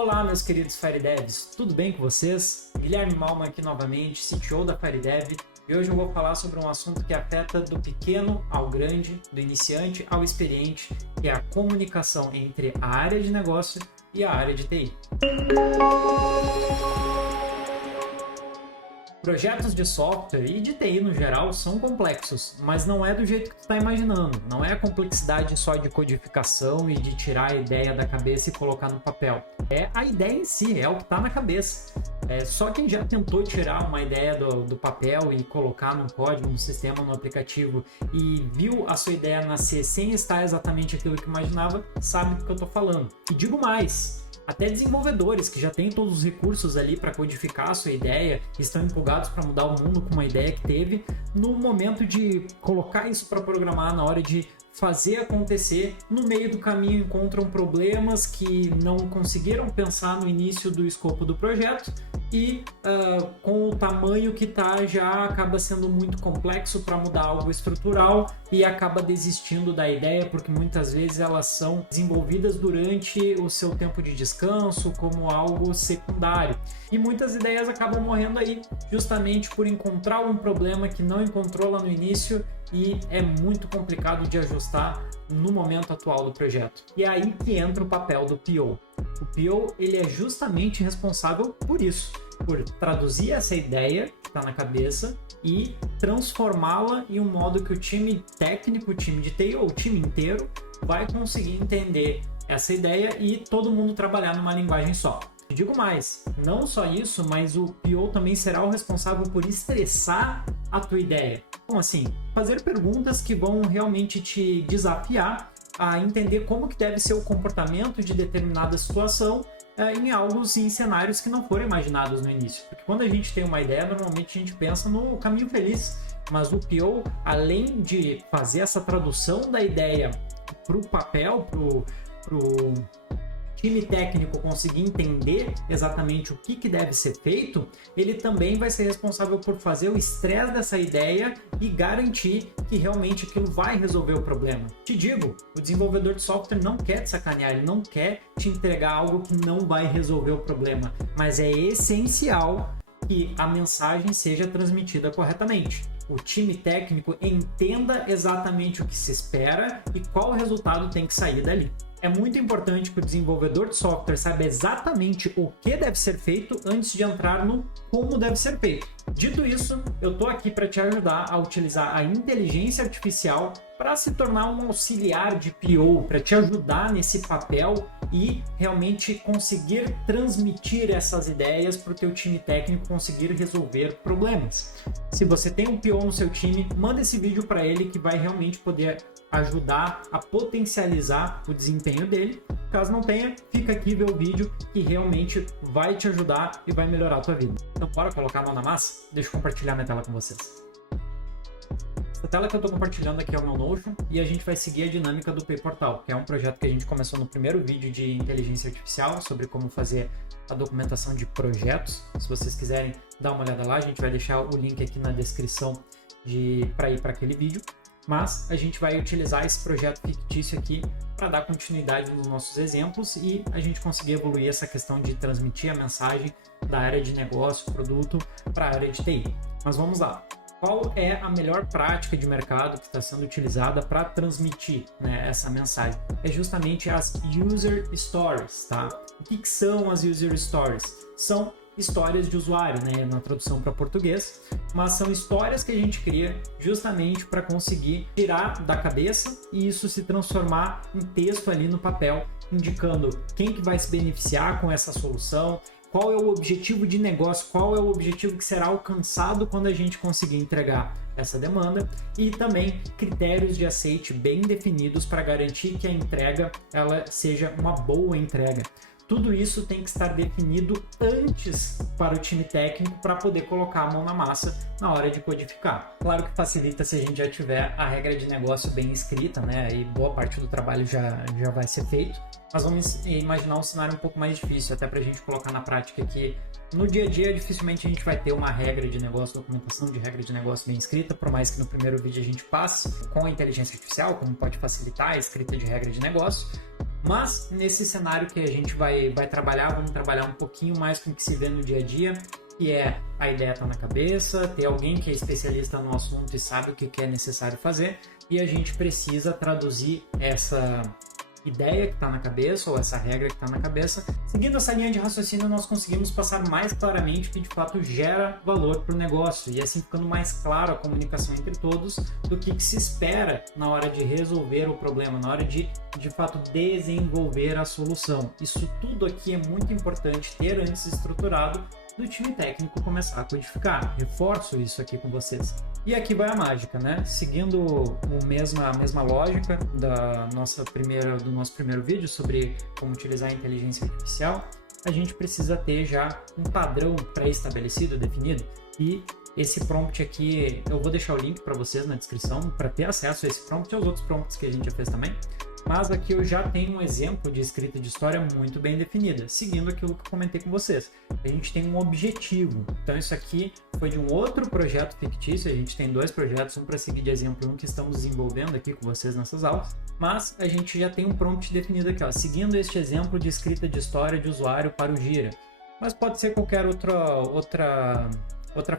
Olá, meus queridos FireDevs, tudo bem com vocês? Guilherme Malma aqui novamente, CTO da FireDev, e hoje eu vou falar sobre um assunto que afeta do pequeno ao grande, do iniciante ao experiente, que é a comunicação entre a área de negócio e a área de TI. Projetos de software e de TI no geral são complexos, mas não é do jeito que tu está imaginando. Não é a complexidade só de codificação e de tirar a ideia da cabeça e colocar no papel. É a ideia em si, é o que está na cabeça. Só quem já tentou tirar uma ideia do papel e colocar no código, no sistema, no aplicativo e viu a sua ideia nascer sem estar exatamente aquilo que imaginava, sabe do que eu estou falando. E digo mais, até desenvolvedores que já têm todos os recursos ali para codificar a sua ideia, estão empolgados para mudar o mundo com uma ideia que teve, no momento de colocar isso para programar, na hora de fazer acontecer, no meio do caminho encontram problemas que não conseguiram pensar no início do escopo do projeto e com o tamanho que está já acaba sendo muito complexo para mudar algo estrutural e acaba desistindo da ideia porque muitas vezes elas são desenvolvidas durante o seu tempo de descanso como algo secundário e muitas ideias acabam morrendo aí justamente por encontrar um problema que não encontrou lá no início e é muito complicado de ajustar no momento atual do projeto. E é aí que entra o papel do PO. O PO ele é justamente responsável por isso, por traduzir essa ideia que está na cabeça e transformá-la em um modo que o time técnico, o time de TI ou o time inteiro vai conseguir entender essa ideia e todo mundo trabalhar numa linguagem só. Digo mais, não só isso, mas o PO também será o responsável por estressar a tua ideia. Como assim? Fazer perguntas que vão realmente te desafiar a entender como que deve ser o comportamento de determinada situação em cenários que não foram imaginados no início. Porque quando a gente tem uma ideia, normalmente a gente pensa no caminho feliz. Mas o PO, além de fazer essa tradução da ideia para o papel, para o time técnico conseguir entender exatamente o que deve ser feito, ele também vai ser responsável por fazer o estresse dessa ideia e garantir que realmente aquilo vai resolver o problema. Te digo, o desenvolvedor de software não quer te sacanear, ele não quer te entregar algo que não vai resolver o problema, mas é essencial que a mensagem seja transmitida corretamente. O time técnico entenda exatamente o que se espera e qual resultado tem que sair dali. É muito importante que o desenvolvedor de software saiba exatamente o que deve ser feito antes de entrar no como deve ser feito. Dito isso, eu estou aqui para te ajudar a utilizar a inteligência artificial para se tornar um auxiliar de PO, para te ajudar nesse papel e realmente conseguir transmitir essas ideias para o teu time técnico conseguir resolver problemas. Se você tem um PO no seu time, manda esse vídeo para ele que vai realmente poder ajudar a potencializar o desempenho dele. Caso não tenha, fica aqui ver o vídeo que realmente vai te ajudar e vai melhorar a tua vida. Então bora colocar a mão na massa? Deixa eu compartilhar minha tela com vocês. Essa tela que eu estou compartilhando aqui é o meu Notion e a gente vai seguir a dinâmica do PayPortal, que é um projeto que a gente começou no primeiro vídeo de inteligência artificial sobre como fazer a documentação de projetos. Se vocês quiserem dar uma olhada lá, a gente vai deixar o link aqui na descrição para ir para aquele vídeo. Mas a gente vai utilizar esse projeto fictício aqui para dar continuidade nos nossos exemplos e a gente conseguir evoluir essa questão de transmitir a mensagem da área de negócio, produto, para a área de TI. Mas vamos lá. Qual é a melhor prática de mercado que está sendo utilizada para transmitir, né, essa mensagem? É justamente as User Stories, tá? O que são as User Stories? São histórias de usuário, né, na tradução para português, mas são histórias que a gente cria justamente para conseguir tirar da cabeça e isso se transformar em texto ali no papel, indicando quem que vai se beneficiar com essa solução, qual é o objetivo de negócio, qual é o objetivo que será alcançado quando a gente conseguir entregar essa demanda e também critérios de aceite bem definidos para garantir que a entrega ela seja uma boa entrega. Tudo isso tem que estar definido antes para o time técnico para poder colocar a mão na massa na hora de codificar. Claro que facilita se a gente já tiver a regra de negócio bem escrita, né? E boa parte do trabalho já vai ser feito. Mas vamos imaginar um cenário um pouco mais difícil, até para a gente colocar na prática que no dia a dia dificilmente a gente vai ter uma regra de negócio, documentação de regra de negócio bem escrita, por mais que no primeiro vídeo a gente passe com a inteligência artificial, como pode facilitar a escrita de regra de negócio. Mas nesse cenário que a gente vai trabalhar, vamos trabalhar um pouquinho mais com o que se vê no dia a dia, que é a ideia estar na cabeça, ter alguém que é especialista no assunto e sabe o que é necessário fazer, e a gente precisa traduzir essa ideia que está na cabeça, ou essa regra que está na cabeça. Seguindo essa linha de raciocínio, nós conseguimos passar mais claramente o que de fato gera valor para o negócio, e assim ficando mais claro a comunicação entre todos do que se espera na hora de resolver o problema, na hora de fato desenvolver a solução. Isso tudo aqui é muito importante ter antes estruturado do time técnico começar a codificar. Reforço isso aqui com vocês. E aqui vai a mágica, né? Seguindo a mesma lógica do nosso primeiro vídeo sobre como utilizar a inteligência artificial, a gente precisa ter já um padrão pré-estabelecido, definido, e esse prompt aqui, eu vou deixar o link para vocês na descrição para ter acesso a esse prompt e aos outros prompts que a gente já fez também. Mas aqui eu já tenho um exemplo de escrita de história muito bem definida, seguindo aquilo que eu comentei com vocês. A gente tem um objetivo, então isso aqui foi de um outro projeto fictício, a gente tem dois projetos, um para seguir de exemplo, um que estamos desenvolvendo aqui com vocês nessas aulas, mas a gente já tem um prompt definido aqui, ó, seguindo este exemplo de escrita de história de usuário para o Gira, mas pode ser qualquer outra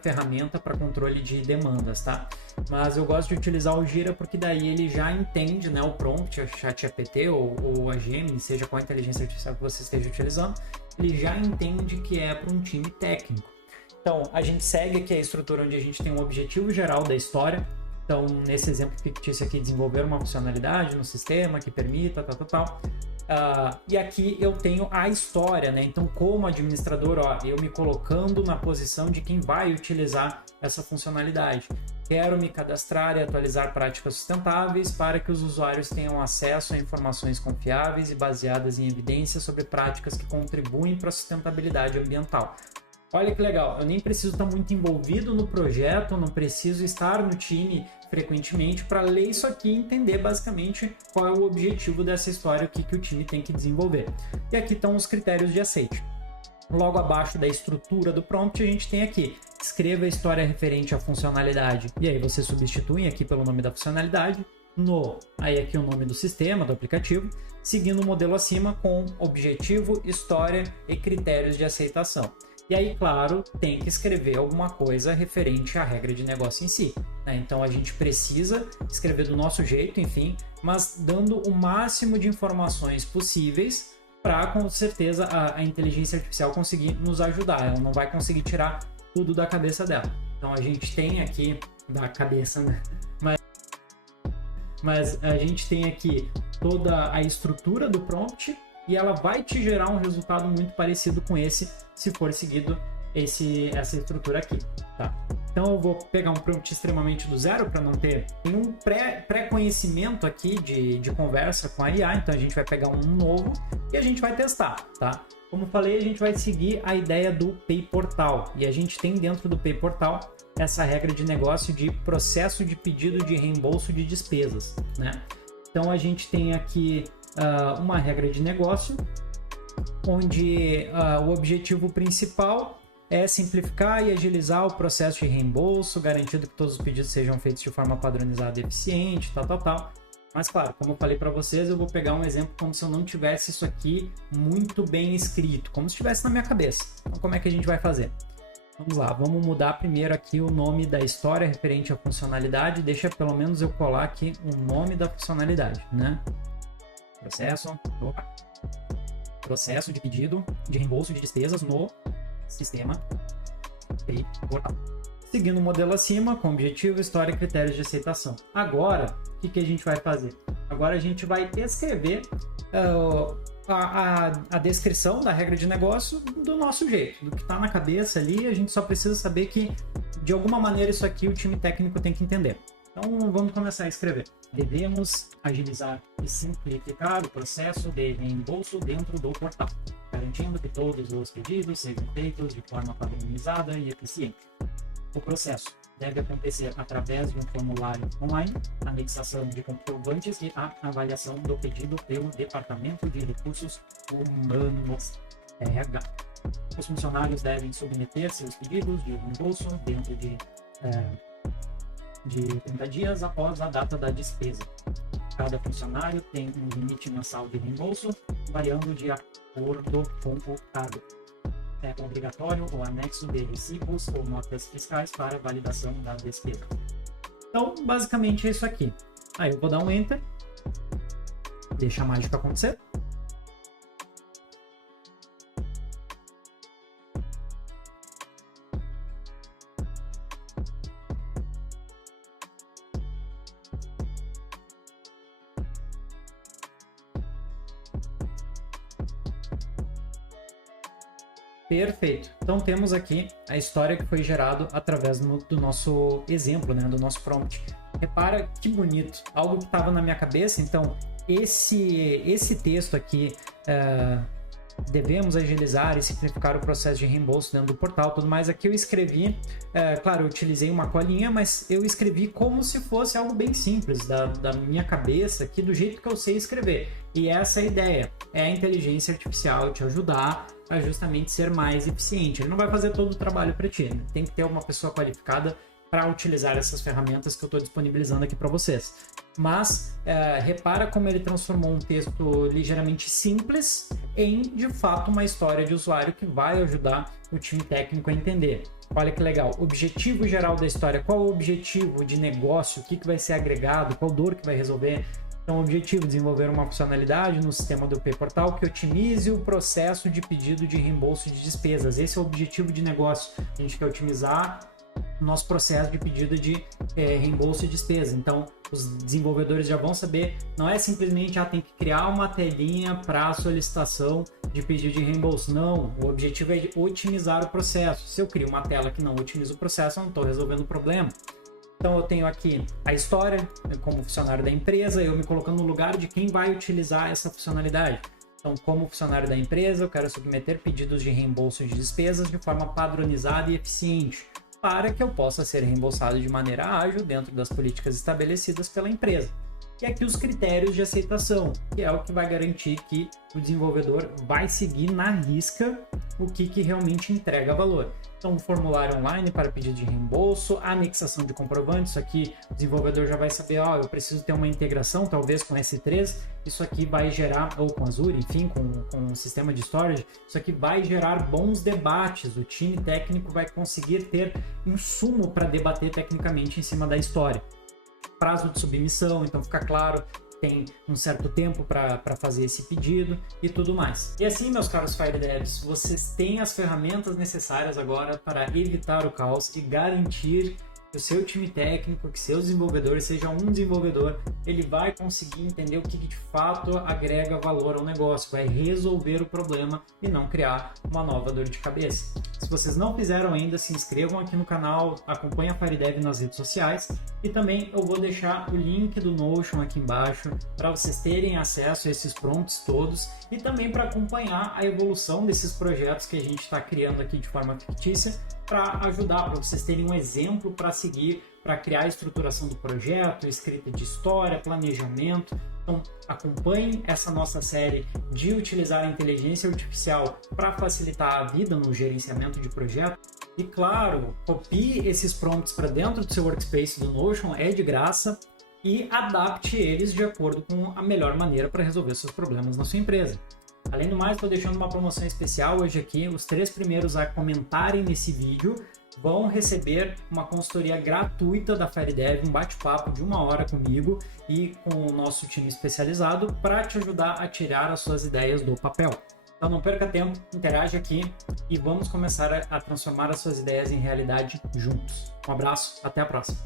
ferramenta para controle de demandas, tá? Mas eu gosto de utilizar o Gira porque daí ele já entende, né, o prompt, o ChatGPT ou a Gemini, seja qual a inteligência artificial que você esteja utilizando, ele já entende que é para um time técnico. Então, a gente segue aqui a estrutura onde a gente tem um objetivo geral da história. Então, nesse exemplo fictício aqui, desenvolver uma funcionalidade no sistema que permita, tal. E aqui eu tenho a história, né? Então, como administrador, ó, eu me colocando na posição de quem vai utilizar essa funcionalidade. Quero me cadastrar e atualizar práticas sustentáveis para que os usuários tenham acesso a informações confiáveis e baseadas em evidências sobre práticas que contribuem para a sustentabilidade ambiental. Olha que legal, eu nem preciso estar muito envolvido no projeto, não preciso estar no time frequentemente para ler isso aqui e entender basicamente qual é o objetivo dessa história que o time tem que desenvolver. E aqui estão os critérios de aceite. Logo abaixo da estrutura do prompt a gente tem aqui, escreva a história referente à funcionalidade, e aí você substitui aqui pelo nome da funcionalidade, aí aqui o nome do sistema, do aplicativo, seguindo o modelo acima com objetivo, história e critérios de aceitação. E aí, claro, tem que escrever alguma coisa referente à regra de negócio em si, né? Então a gente precisa escrever do nosso jeito, enfim, mas dando o máximo de informações possíveis para, com certeza, a inteligência artificial conseguir nos ajudar. Ela não vai conseguir tirar tudo da cabeça dela. Então a gente tem aqui, da cabeça, né? Mas a gente tem aqui toda a estrutura do prompt e ela vai te gerar um resultado muito parecido com esse, se for seguido essa estrutura aqui, tá? Então eu vou pegar um prompt extremamente do zero para não ter nenhum pré-conhecimento aqui de conversa com a IA, então a gente vai pegar um novo e a gente vai testar, tá? Como falei, a gente vai seguir a ideia do PayPortal e a gente tem dentro do PayPortal essa regra de negócio de processo de pedido de reembolso de despesas, né? Então a gente tem aqui uma regra de negócio onde o objetivo principal é simplificar e agilizar o processo de reembolso, garantindo que todos os pedidos sejam feitos de forma padronizada e eficiente, tal. Mas claro, como eu falei para vocês, eu vou pegar um exemplo como se eu não tivesse isso aqui muito bem escrito, como se estivesse na minha cabeça. Então como é que a gente vai fazer? Vamos lá, vamos mudar primeiro aqui o nome da história referente à funcionalidade, deixa pelo menos eu colar aqui o nome da funcionalidade, né? Processo de pedido de reembolso de despesas no sistema PayPortal. Seguindo o modelo acima, com objetivo, história e critérios de aceitação. Agora, o que a gente vai fazer? Agora a gente vai escrever a descrição da regra de negócio do nosso jeito, do que está na cabeça ali, a gente só precisa saber que, de alguma maneira, isso aqui o time técnico tem que entender. Então, vamos começar a escrever. Devemos agilizar e simplificar o processo de reembolso dentro do portal, garantindo que todos os pedidos sejam feitos de forma padronizada e eficiente. O processo deve acontecer através de um formulário online, anexação de comprovantes e a avaliação do pedido pelo Departamento de Recursos Humanos, RH. Os funcionários devem submeter seus pedidos de reembolso dentro de 30 dias após a data da despesa. Cada funcionário tem um limite mensal de reembolso, variando de acordo com o cargo. É obrigatório o anexo de recibos ou notas fiscais para validação da despesa. Então, basicamente é isso aqui. Aí eu vou dar um Enter, deixa a mágica acontecer. Perfeito. Então temos aqui a história que foi gerado através do nosso exemplo, né, do nosso prompt. Repara que bonito, algo que estava na minha cabeça. Então esse texto aqui, devemos agilizar e simplificar o processo de reembolso dentro do portal, tudo mais. Aqui eu escrevi, claro, eu utilizei uma colinha, mas eu escrevi como se fosse algo bem simples da minha cabeça aqui, do jeito que eu sei escrever. E essa é a ideia, é a inteligência artificial te ajudar a justamente ser mais eficiente. Ele não vai fazer todo o trabalho para ti, né? Tem que ter uma pessoa qualificada para utilizar essas ferramentas que eu estou disponibilizando aqui para vocês. Mas repara como ele transformou um texto ligeiramente simples em, de fato, uma história de usuário que vai ajudar o time técnico a entender. Olha que legal, objetivo geral da história, qual o objetivo de negócio, o que vai ser agregado, qual dor que vai resolver. Então, o objetivo é desenvolver uma funcionalidade no sistema do P-Portal que otimize o processo de pedido de reembolso de despesas. Esse é o objetivo de negócio. A gente quer otimizar o nosso processo de pedido de reembolso de despesa. Então, os desenvolvedores já vão saber, não é simplesmente tem que criar uma telinha para solicitação de pedido de reembolso. Não, o objetivo é otimizar o processo. Se eu crio uma tela que não otimiza o processo, eu não estou resolvendo o problema. Então eu tenho aqui a história como funcionário da empresa, eu me colocando no lugar de quem vai utilizar essa funcionalidade. Então, como funcionário da empresa, eu quero submeter pedidos de reembolso de despesas de forma padronizada e eficiente, para que eu possa ser reembolsado de maneira ágil dentro das políticas estabelecidas pela empresa. E aqui os critérios de aceitação, que é o que vai garantir que o desenvolvedor vai seguir na risca o que realmente entrega valor. Então, um formulário online para pedido de reembolso, anexação de comprovantes. Isso aqui o desenvolvedor já vai saber, eu preciso ter uma integração talvez com S3, isso aqui vai gerar, ou com Azure, enfim, com o sistema de storage, isso aqui vai gerar bons debates, o time técnico vai conseguir ter insumo para debater tecnicamente em cima da história. Prazo de submissão, então fica claro, tem um certo tempo para fazer esse pedido e tudo mais. E assim, meus caros Fire Devs, vocês têm as ferramentas necessárias agora para evitar o caos e garantir que o seu time técnico, que seu desenvolvedor seja um desenvolvedor, ele vai conseguir entender o que de fato agrega valor ao negócio, vai resolver o problema e não criar uma nova dor de cabeça. Se vocês não fizeram ainda, se inscrevam aqui no canal, acompanhem a FireDev nas redes sociais e também eu vou deixar o link do Notion aqui embaixo para vocês terem acesso a esses prompts todos e também para acompanhar a evolução desses projetos que a gente está criando aqui de forma fictícia, para ajudar, para vocês terem um exemplo para seguir, para criar a estruturação do projeto, escrita de história, planejamento. Então, acompanhem essa nossa série de utilizar a inteligência artificial para facilitar a vida no gerenciamento de projeto. E, claro, copie esses prompts para dentro do seu workspace do Notion, é de graça, e adapte eles de acordo com a melhor maneira para resolver seus problemas na sua empresa. Além do mais, estou deixando uma promoção especial hoje aqui. Os 3 primeiros a comentarem nesse vídeo vão receber uma consultoria gratuita da FireDev, um bate-papo de 1 hora comigo e com o nosso time especializado para te ajudar a tirar as suas ideias do papel. Então não perca tempo, interage aqui e vamos começar a transformar as suas ideias em realidade juntos. Um abraço, até a próxima!